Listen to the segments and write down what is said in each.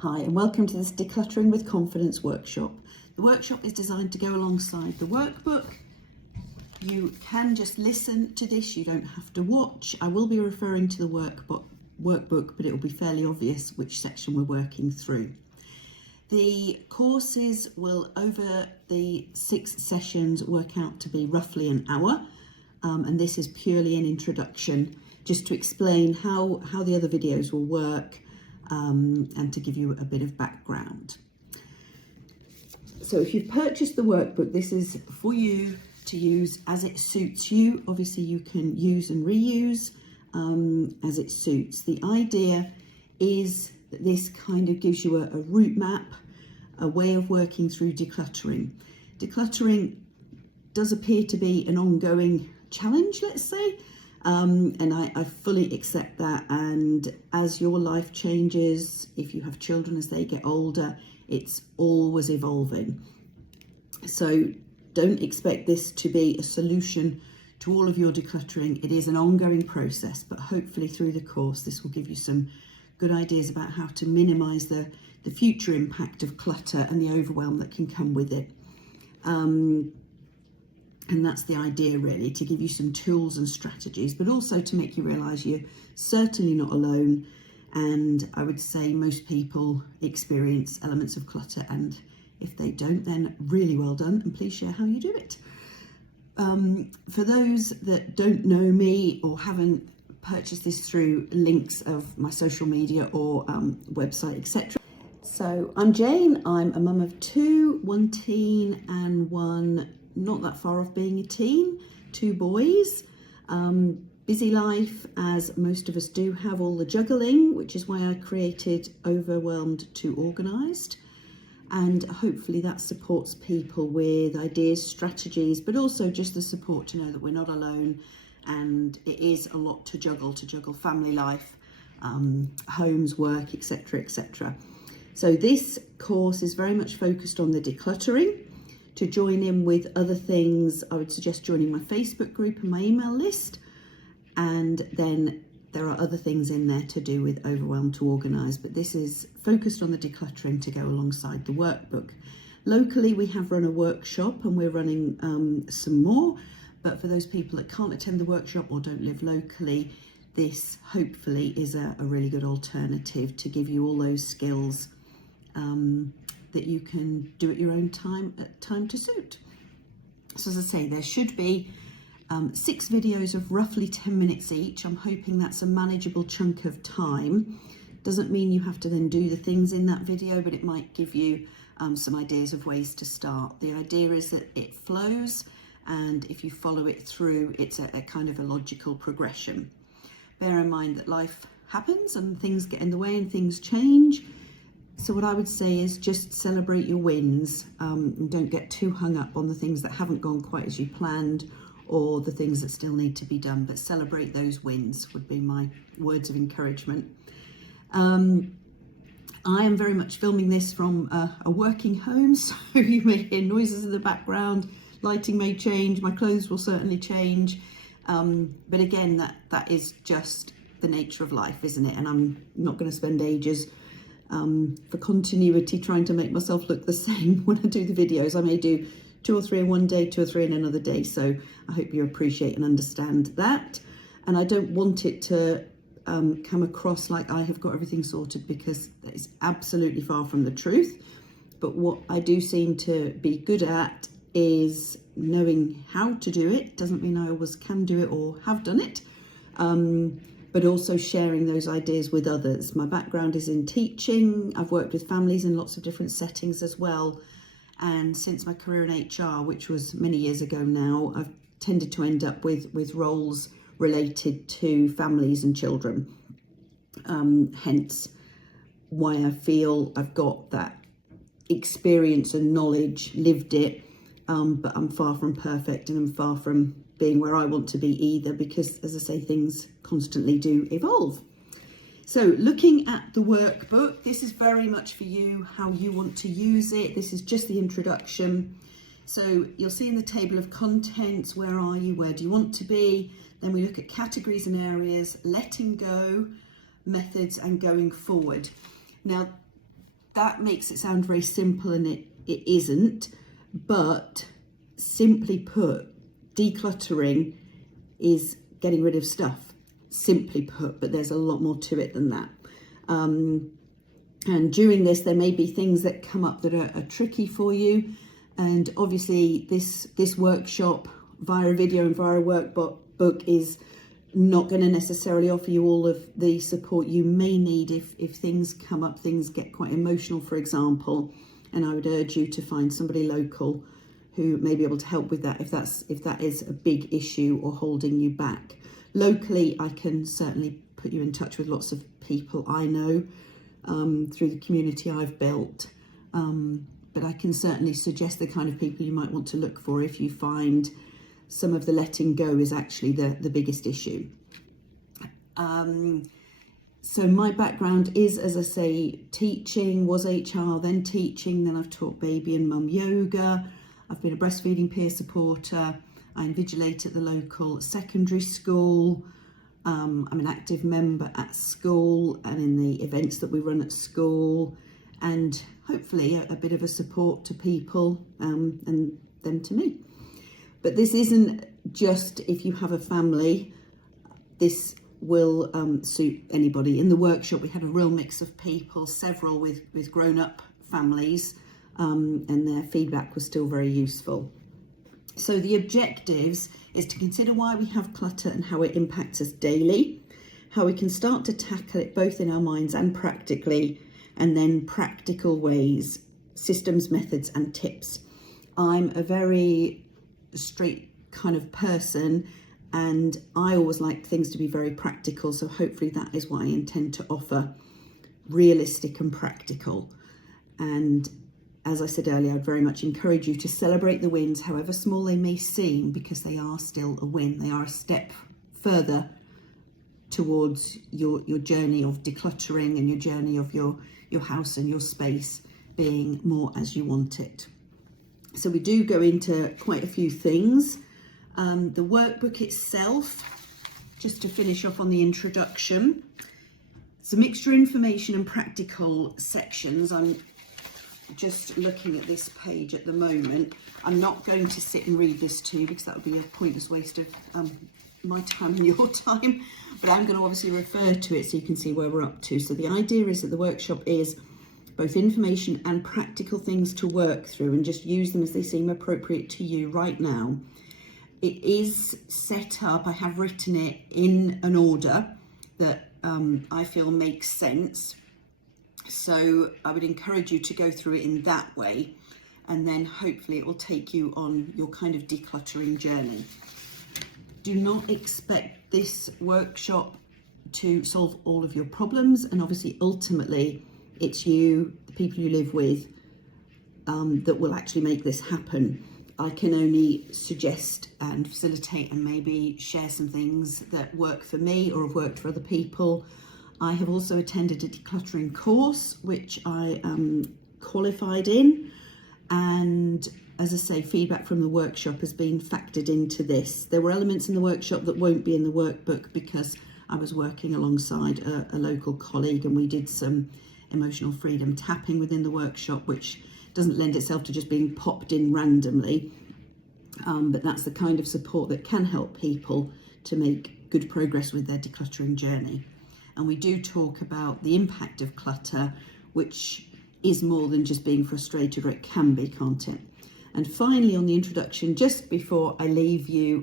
Hi and welcome to this Decluttering with Confidence workshop. The workshop is designed to go alongside the workbook. You can just listen to this, you don't have to watch. I will be referring to the workbook, but it will be fairly obvious which section we're working through. The courses will, over the 6 sessions, work out to be roughly an hour. And this is purely an introduction, just to explain how the other videos will work, and to give you a bit of background. So if you've purchased the workbook, this is for you to use as it suits you. Obviously you can use and reuse as it suits. The idea is that this kind of gives you a route map, a way of working through decluttering. Decluttering does appear to be an ongoing challenge, let's say, and I fully accept that. And as your life changes, if you have children as they get older, it's always evolving. So don't expect this to be a solution to all of your decluttering. It is an ongoing process, but hopefully through the course this will give you some good ideas about how to minimize the future impact of clutter and the overwhelm that can come with it. And that's the idea, really, to give you some tools and strategies, but also to make you realise you're certainly not alone. And I would say most people experience elements of clutter, and if they don't, then really well done, and please share how you do it. For those that don't know me or haven't purchased this through links of my social media or website, etc. So I'm Jane, I'm a mum of 2, 1 teen and 1 not that far off being a teen, 2 boys. Busy life, as most of us do have all the juggling, which is why I created Overwhelmed to Organised. And hopefully that supports people with ideas, strategies, but also just the support to know that we're not alone. And it is a lot to juggle family life, homes, work, etc., etc. So this course is very much focused on the decluttering. To join in with other things, I would suggest joining my Facebook group and my email list. And then there are other things in there to do with Overwhelmed to Organise, but this is focused on the decluttering to go alongside the workbook. Locally, we have run a workshop and we're running some more, but for those people that can't attend the workshop or don't live locally, this hopefully is a really good alternative to give you all those skills that you can do at your own time to suit. So as I say, there should be 6 videos of roughly 10 minutes each. I'm hoping that's a manageable chunk of time. Doesn't mean you have to then do the things in that video, but it might give you some ideas of ways to start. The idea is that it flows, and if you follow it through, it's a kind of a logical progression. Bear in mind that life happens and things get in the way and things change. So what I would say is just celebrate your wins, and don't get too hung up on the things that haven't gone quite as you planned or the things that still need to be done, but celebrate those wins would be my words of encouragement. I am very much filming this from a working home, so you may hear noises in the background, lighting may change, my clothes will certainly change, but again, that is just the nature of life, isn't it? And I'm not going to spend ages for continuity trying to make myself look the same when I do the videos. I may do 2 or 3 in one day, 2 or 3 in another day, so I hope you appreciate and understand that. And I don't want it to come across like I have got everything sorted, because that is absolutely far from the truth. But what I do seem to be good at is knowing how to do it. Doesn't mean I always can do it or have done it, but also sharing those ideas with others. My background is in teaching. I've worked with families in lots of different settings as well. And since my career in HR, which was many years ago now, I've tended to end up with roles related to families and children. Hence why I feel I've got that experience and knowledge, lived it, but I'm far from perfect, and I'm far from being where I want to be either, because as I say, things constantly do evolve. So looking at the workbook, this is very much for you, how you want to use it. This is just the introduction. So you'll see in the table of contents, where are you, where do you want to be? Then we look at categories and areas, letting go, methods, and going forward. Now, that makes it sound very simple, and it isn't. But simply put, decluttering is getting rid of stuff, simply put, but there's a lot more to it than that. And during this, there may be things that come up that are tricky for you. And obviously this workshop via a video and via a workbook is not going to necessarily offer you all of the support you may need if things come up, things get quite emotional, for example. And I would urge you to find somebody local who may be able to help with that if that is a big issue or holding you back. Locally, I can certainly put you in touch with lots of people I know through the community I've built. But I can certainly suggest the kind of people you might want to look for if you find some of the letting go is actually the biggest issue. So my background is, as I say, teaching, was HR, then teaching, then I've taught baby and mum yoga. I've been a breastfeeding peer supporter. I invigilate at the local secondary school. I'm an active member at school and in the events that we run at school, and hopefully a bit of a support to people and them to me. But this isn't just if you have a family. This will suit anybody. In the workshop, we had a real mix of people, several with grown-up families, and their feedback was still very useful. So the objectives is to consider why we have clutter and how it impacts us daily, how we can start to tackle it both in our minds and practically, and then practical ways, systems, methods and tips. I'm a very straight kind of person, and I always like things to be very practical, so hopefully that is what I intend to offer, realistic and practical. And as I said earlier, I'd very much encourage you to celebrate the wins, however small they may seem, because they are still a win. They are a step further towards your journey of decluttering and your journey of your house and your space being more as you want it. So we do go into quite a few things. The workbook itself, just to finish off on the introduction, it's a mixture of information and practical sections. I'm just looking at this page at the moment. I'm not going to sit and read this to you because that would be a pointless waste of my time and your time, but I'm going to obviously refer to it so you can see where we're up to. So the idea is that the workshop is both information and practical things to work through, and just use them as they seem appropriate to you right now. It is set up, I have written it in an order that I feel makes sense. So I would encourage you to go through it in that way, and then hopefully it will take you on your kind of decluttering journey. Do not expect this workshop to solve all of your problems, and obviously ultimately it's you, the people you live with, that will actually make this happen. I can only suggest and facilitate and maybe share some things that work for me or have worked for other people. I have also attended a decluttering course, which I am qualified in. And as I say, feedback from the workshop has been factored into this. There were elements in the workshop that won't be in the workbook because I was working alongside a local colleague, and we did some emotional freedom tapping within the workshop, which doesn't lend itself to just being popped in randomly. But that's the kind of support that can help people to make good progress with their decluttering journey. And we do talk about the impact of clutter, which is more than just being frustrated, or it can be, can't it? And finally, on the introduction, just before I leave you,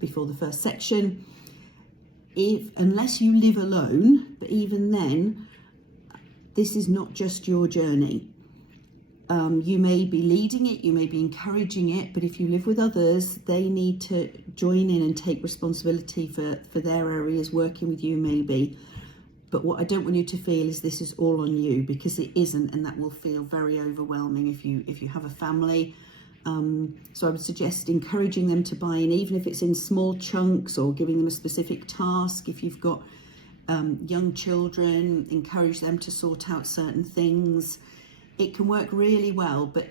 before the first section, unless you live alone, but even then, this is not just your journey. You may be leading it, you may be encouraging it, but if you live with others, they need to join in and take responsibility for their areas, working with you maybe. But what I don't want you to feel is this is all on you, because it isn't, and that will feel very overwhelming if you have a family. So I would suggest encouraging them to buy in, even if it's in small chunks, or giving them a specific task. If you've got young children, encourage them to sort out certain things. It can work really well, but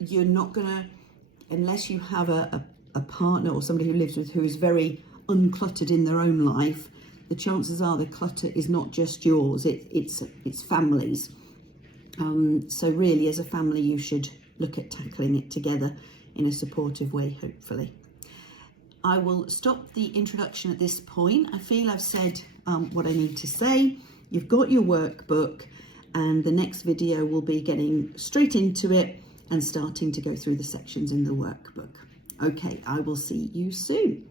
you're not gonna, unless you have a partner or somebody who lives with who is very uncluttered in their own life, the chances are the clutter is not just yours, it's families. So really, as a family, you should look at tackling it together in a supportive way, hopefully. I will stop the introduction at this point. I feel I've said what I need to say. You've got your workbook, and the next video will be getting straight into it and starting to go through the sections in the workbook. Okay, I will see you soon.